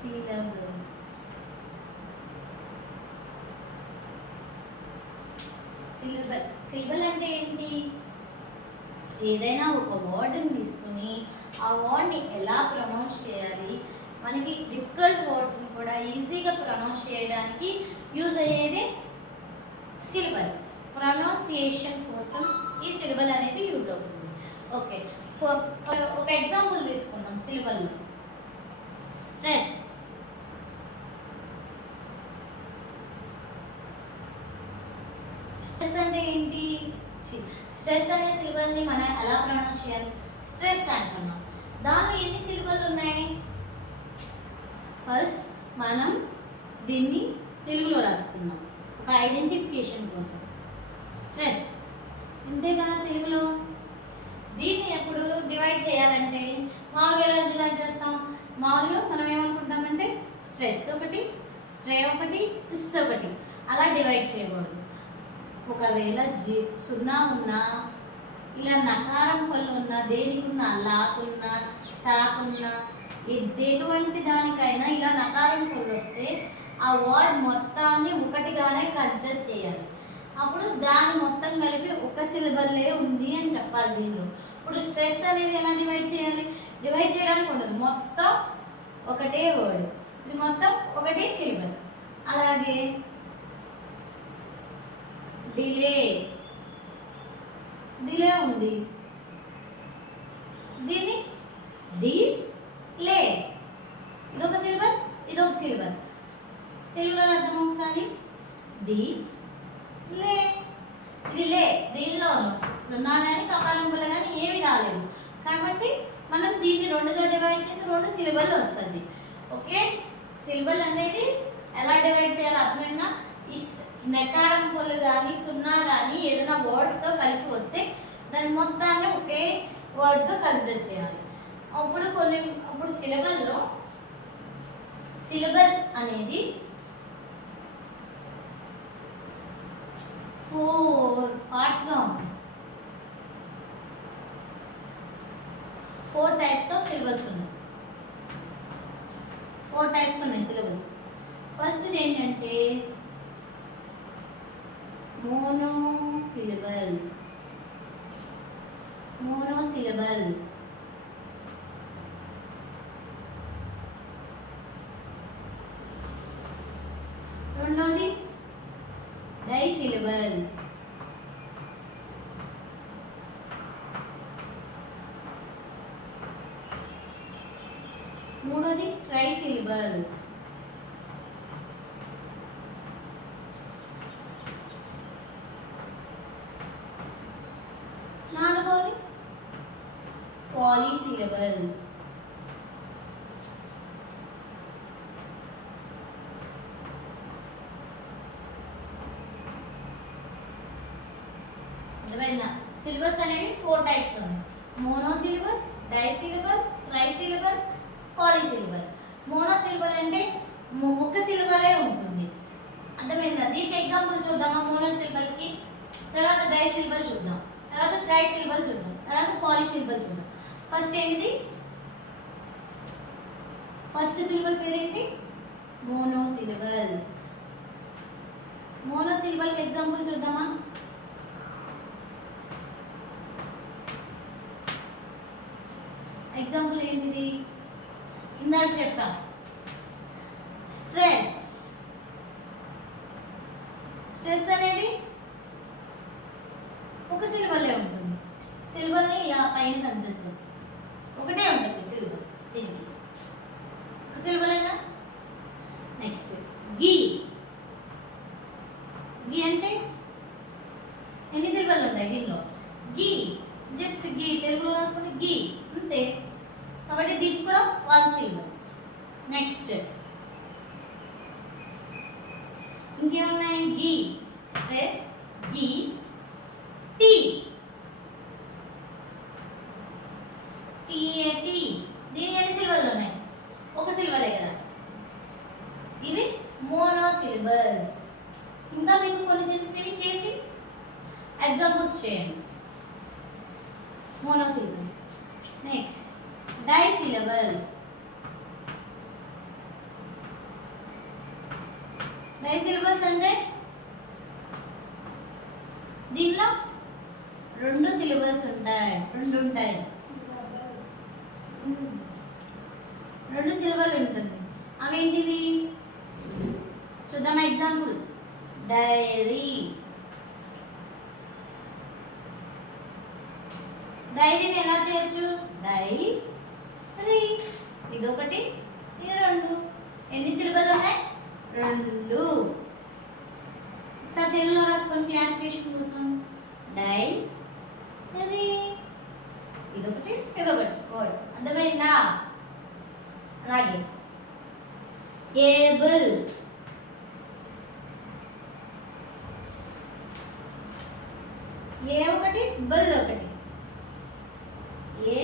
Syllable. Syllable అంటే ఏంటి? ఏదైనా ఒక వర్డ్ని తీసుకుని ఆ వర్డ్ని ఎలా ప్రొనౌన్స్ చేయాలి, మనకి డిఫికల్ట్ వర్డ్స్ని కూడా ఈజీగా ప్రొనౌన్స్ చేయడానికి యూజ్ అయ్యేది సిలబల్. ప్రొనౌన్సియేషన్ కోసం ఈ సిలబల్ అనేది యూజ్ అవుతుంది. ఓకే, ఒక ఎగ్జాంపుల్ తీసుకుందాం సిలబల్లో. స్ట్రెస్. స్ట్రెస్ అంటే ఏంటి? స్ట్రెస్ అనే సిలబల్ని మనం ఎలా ప్రొనౌన్స్ చేయాలి? స్ట్రెస్ అంటున్నాం. దానిలో ఎన్ని సిలబల్ ఉన్నాయి? ఫస్ట్ మనం దీన్ని తెలుగులో రాసుకున్నాం ఒక ఐడెంటిఫికేషన్ కోసం. స్ట్రెస్ ఇంతే కదా తెలుగులో. దీన్ని ఎప్పుడు డివైడ్ చేయాలంటే మామూలుగా ఎలా డివైడ్ చేస్తాం? మామూలుగా మనం ఏమనుకుంటామంటే స్ట్రెస్ ఒకటి, స్ట్రే ఒకటి, ఇస్ ఒకటి, అలా డివైడ్ చేయకూడదు. ఒకవేళ సున్నా ఉన్నా, ఇలా నకారం పళ్ళు ఉన్నా, దేనికి ఉన్నా, లాకున్నా, తాకున్నా, ఎటువంటి దానికైనా ఇలా నకారం పళ్ళు వస్తే ఆ వర్డ్ మొత్తాన్ని ఒకటిగానే కన్సిడర్ చేయాలి. అప్పుడు దాన్ని మొత్తం కలిపి ఒక సిలబల్లే ఉంది అని చెప్పాలి దీనిలో. ఇప్పుడు స్ట్రెస్ అనేది ఎలా డివైడ్ చేయాలి? డివైడ్ చేయడానికి ఉండదు, మొత్తం ఒకటే వర్డ్, ఇది మొత్తం ఒకటే సిలబల్. అలాగే డిలే, డిలే ఉంది, దీన్ని డిలే, ఇదొక సిలబల్, ఇదొక సిలబల్. తెలుగులో అర్థం ఒకసారి. డి లే, ఇది లే, దీనిలో సున్నా కానీ ప్రకారంలో కానీ ఏమి రాలేదు కాబట్టి మనం దీన్ని రెండుగా డివైడ్ చేసి రెండు సిలబల్ వస్తుంది. ఓకే, సిలబల్ అనేది ఎలా డివైడ్ చేయాలో అర్థమైందా? ఈ నకారం పొల్లు కానీ సున్నా కానీ ఏదైనా వర్డ్స్తో కలిపి వస్తే దాని మొత్తాన్ని ఒకే వర్డ్గా కన్సిడర్ చేయాలి. అప్పుడు సిలబల్లో సిలబల్ అనేది 4 పార్ట్స్గా ఉంటాయి. 4 టైప్స్ ఆఫ్ సిలబల్స్ ఉన్నాయి. 4 టైప్స్ ఉన్నాయి సిలబల్స్. ఫస్ట్ ఏంటంటే మోనోసిలబల్. మోనోసిలబల్ రెండోది డైసిలబల్. మూడోది ట్రైసిలబల్. నాలుగోది పాలీసిలబల్. సిలబస్ అనేవి 4 టైప్స్ ఉన్నాయి. మోనోసిలబల్, డైసిలబల్, ట్రైసిలబల్, పాలీసిలబల్. మోనోసిలబల్ అంటే ఒక సిలబలే ఉంటుంది. అర్థమైందా? దీనికి ఎగ్జాంపుల్ చూద్దామా? మోనోసిలబల్కి తర్వాత డైసిలబల్ చూద్దాం, తర్వాత ట్రైసిలబల్ చూద్దాం, తర్వాత పాలీసిలబల్ చూద్దాం. ఫస్ట్ ఏంటిది? ఫస్ట్ సిలబల్ పేరేంటి? మోనోసిలబల్. మోనోసిలబల్కి ఎగ్జాంపుల్ చూద్దామా? ఎగ్జాంపుల్ ఏంటిది? ఇందాక చెప్పా, స్ట్రెస్. స్ట్రెస్ అనేది ఒక సిలబలే ఉంటుంది. సిలబల్ని ఇలా పైన కన్సిడర్ చేస్తాం, ఒకటే ఉంటుంది సిలబల్. దీనికి ఒక సిలబలేగా. నెక్స్ట్ గీ. గీ అంటే ఎన్ని సిలబల్ ఉంటాయి దీనిలో? గీ, జస్ట్ గీ, తెలుగులో రాసుకుంటే గీ అంతే. కాబట్టి దీనికి కూడా 1 సిలబల్. నెక్స్ట్ ఇంకేమున్నాయి? గీ, స్ట్రెస్, గీ, టీ. టీ, దీనికి ఎన్ని సిలబల్ ఉన్నాయి? ఒక సిలబలే కదా. ఇవి మోనోసిలబల్స్. ఇంకా మీకు కొన్ని తెలిసినవి చేసి ఎగ్జాంపుల్స్ చేయండి. మోనోసిలబల్స్. నెక్స్ట్ డైసిలబల్. డై సిలబస్ అంటే దీనిలో 2 సిలబస్ ఉంటాయి, 2 ఉంటాయి, 2 సిలబల్ ఉంటుంది. అవేంటివి చూద్దాం. Example diary. డైరీని ఎలా చేయొచ్చు? డైరీ, ఇదొకటి, ఇది 2. ఎన్ని సిలబల్ ఉన్నాయి? 2. ఒకసారి తెలుగులో రాసుకోండి క్లారిఫికేషన్ కోసం. డైరీ, ఇదొకటి, ఇదొకటి. అర్థమైందా? అలాగే ఏబుల్, ఏ ఒకటి, బుల్ ఒకటి. ఏ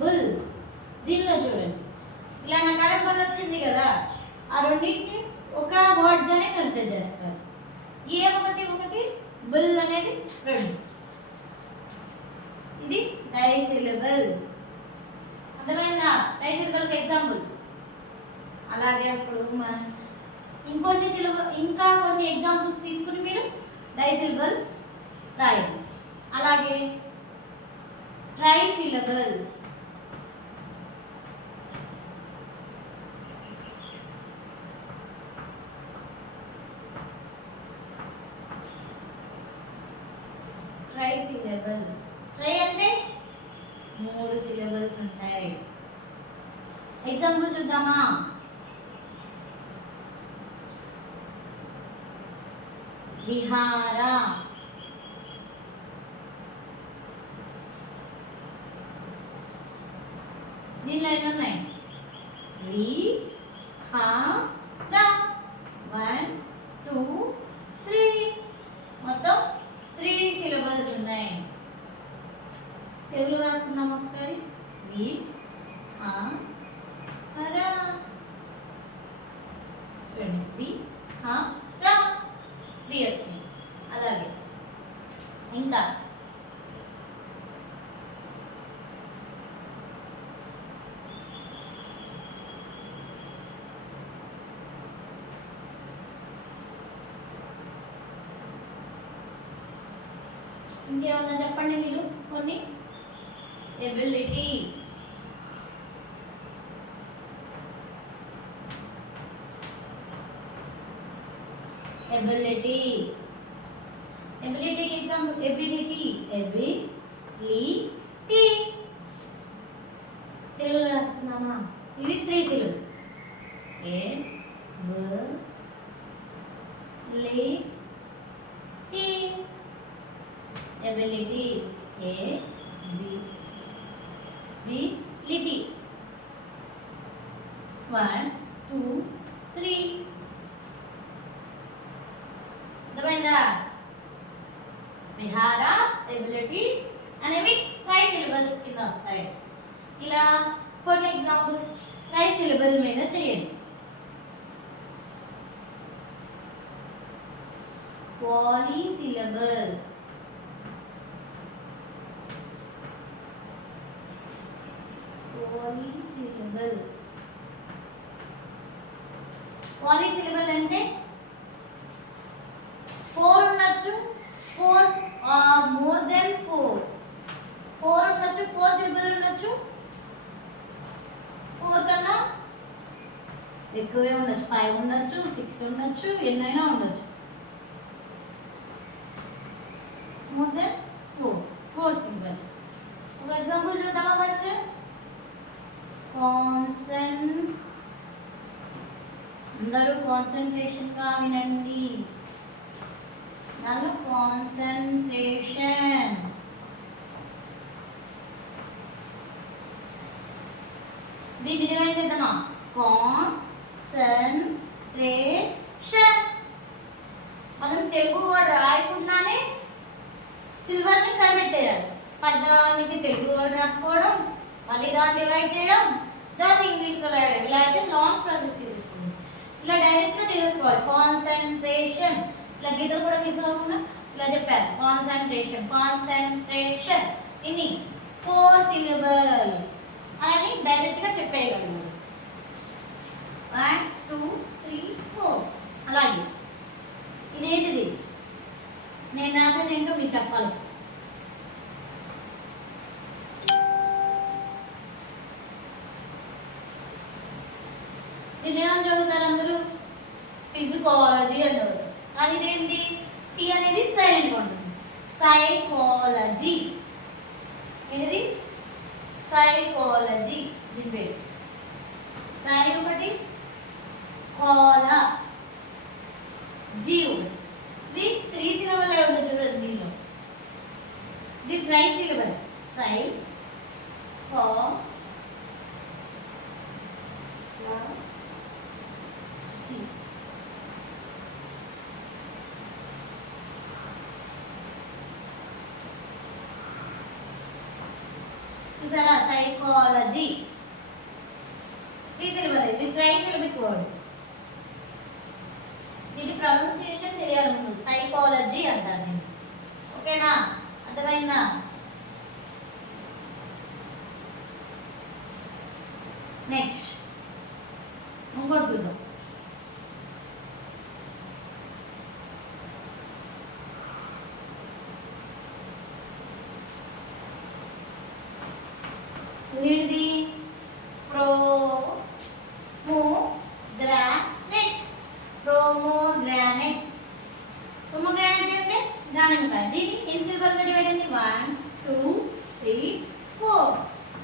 బుల్. దీనిలో చూడండి, ఇలా నకారం వల్ల వచ్చింది కదా, ఆ రెండింటిని ఒక వర్డ్ గానే కన్సిడర్ చేస్తారు. ఏ ఒకటి ఒకటి, బుల్ అనేది 2. ఇది డైసిలబుల్. అర్థమైందా? Disyllable example. అలాగే అప్పుడు ఇంకా కొన్ని ఎగ్జాంపుల్స్ తీసుకుని మీరు డైసిలబుల్ రాయండి. అలాగే ట్రైసిలబుల్. ట్రైసిలబుల్. ట్రై అంటే 3 సిలబల్స్ ఉంటాయి. ఎగ్జాంపుల్ చూద్దామా? విహార. దీనిలో ఎన్ని ఉన్నాయి? విహార 1 2 3. మొత్తం 3 సిలబల్స్ ఉన్నాయి. తెలుగులో రాసుకుందాం ఒకసారి. విహార. చూడండి, విహార 3 వచ్చినాయి. అలాగే ఇంకా ఇంకేమన్నా చెప్పండి మీరు కొన్ని. ఎబిలిటీ. ఎబిలిటీ. ఎబిలిటీకి ఎగ్జాంపుల్. ఎబిలిటీ. తెలుగులో రాస్తున్నామా? ఇవి 3 సిలబుల్. ఎబిలిటీ. ఎబిలిటీ 1 2 3. అర్థమైందా? విహార, ఎబిలిటీ అనేవి ట్రై సిలబల్స్ కింద వస్తాయి. ఇలా కొన్ని ఎగ్జాంపుల్స్ ట్రై సిలబల్ మీద చేయండి. పాలీసిలబుల్. పాలీసిలబుల్. పాలీసిలబుల్ అంటే 4 ఉండొచ్చు, 4 ఆర్ మోర్ దెన్ 4. 4 ఉండొచ్చు, 4 సిలబుల్ ఉండొచ్చు, 4 కన్నా ఎక్కువే ఉండొచ్చు, 5 ఉండొచ్చు, 6 ఉండొచ్చు, ఎన్నైనా ఉండొచ్చు. More than 4 syllable. ఒక ఎగ్జాంపుల్ చూద్దామా? ఫస్ట్ అందరూ కాన్సన్ట్రేషన్ గా వినండి. దానిలో కాన్సన్ట్రేషన్. దీన్ని డివైడ్ చేద్దామా? కాన్సన్ట్రేషన్. మనం తెలుగు వర్డ్ రాయకుండానే సిల్వర్ని కనిపెట్టేయాలి. పద్దానికి తెలుగు వర్డ్ రాసుకోవడం, మళ్ళీ దాన్ని డివైడ్ చేయడం, దాన్ని ఇంగ్లీష్లో రాయడం, ఇలా అయితే లాంగ్ ప్రాసెస్ తీసుకుంది. ఇలా డైరెక్ట్గా చేసేసుకోవాలి. కాన్సన్ట్రేషన్. ఇలా గీతలు కూడా తీసుకోకుండా ఇలా చెప్పారు. కాన్సన్ట్రేషన్ ఇన్ని 4 సిలబుల్ అని డైరెక్ట్గా చెప్పేయగలరు. 1 2 3 4. అలాగే ఇదేంటిది నేను రాసేది ఏంటో మీకు చెప్పాలి. మీరు ఏమని చదువుతారు అందరూ? ఫిజికాలజీ అని చదువుతారు. కానీ ఇదేంటి? టీ అనేది సైలెంట్గా ఉంటుంది. సైకాలజీ. ఏంటిది? సైకాలజీ. దీని పేరు సై ఒకటి, కాల జీ ఒకటి. ఇది 3 సిలబల్ ఉంది చూడండి. దీనిలో ఇది ట్రై సిలబల్. సై కా జీ. చూసారా? Psychology 3 syllable. ఇది ట్రై సిలబిక్ వర్డ్. దీని ప్రొనౌన్సియేషన్ తెలియాలి ముందు. సైకాలజీ అంటారు దీన్ని. ఓకేనా? అర్థమైందా? నెక్స్ట్ ఇంకోటి చూద్దాం. ఏంటిది? ప్రోమోగ్రానైట్. ప్రోమోగ్రానైట్. ప్రోమోగ్రానైట్ అంటే దానిమ్మకాయ. దీన్ని ఎన్ని సిలబల్గా డివైడ్ అయింది? 1 2 3 4.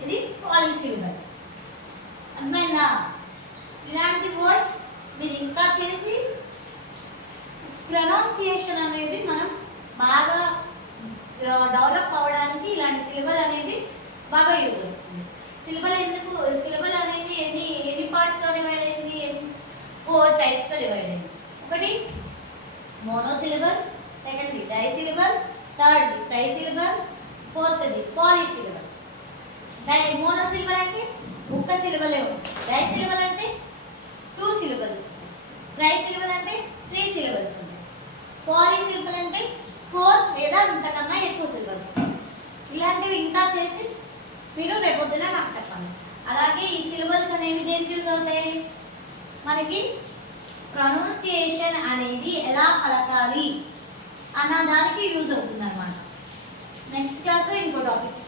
ఇది పాలిసిలబల్. అర్థమైందా? ఇలాంటి వర్డ్స్ మీరు ఇంకా చేసి ప్రొనౌన్సియేషన్ అనేది మనం బాగా డెవలప్ అవ్వడానికి ఇలాంటి సిలబల్ అనేది బాగా యూజ్ అవుతుంది. సిలబల్ ఎందుకు? సిలబల్ అనేది ఎన్ని పార్ట్స్గా డివైడ్ అయింది? 4 టైప్స్గా డివైడ్ అయింది. ఒకటి మోనోసిలబల్, సెకండ్ది డైసిలబల్, థర్డ్ది ట్రైసిలబల్, ఫోర్త్ది పాలిసిలబల్. మోనోసిలబల్ అంటే ఒక్క సిలబలే ఉంటుంది. డైసిలబల్ అంటే 2 సిలబల్స్. ట్రైసిలబల్ అంటే 3 సిలబల్స్ ఉంటాయి. పాలిసిలబల్ అంటే 4 లేదా అంతకన్నా ఎక్కువ సిలబల్స్. ఇలాంటివి ఇంకా చేసి మీరు రేపొద్దున నాకు చెప్పండి. అలాగే ఈ సిలబల్స్ అనేవి దేనికి యూజ్ అవుతాయి? మనకి ప్రొనౌన్సియేషన్ అనేది ఎలా పలకాలి అన్న దానికి యూజ్ అవుతుంది అన్నమాట. నెక్స్ట్ క్లాస్లో ఇంకో టాపిక్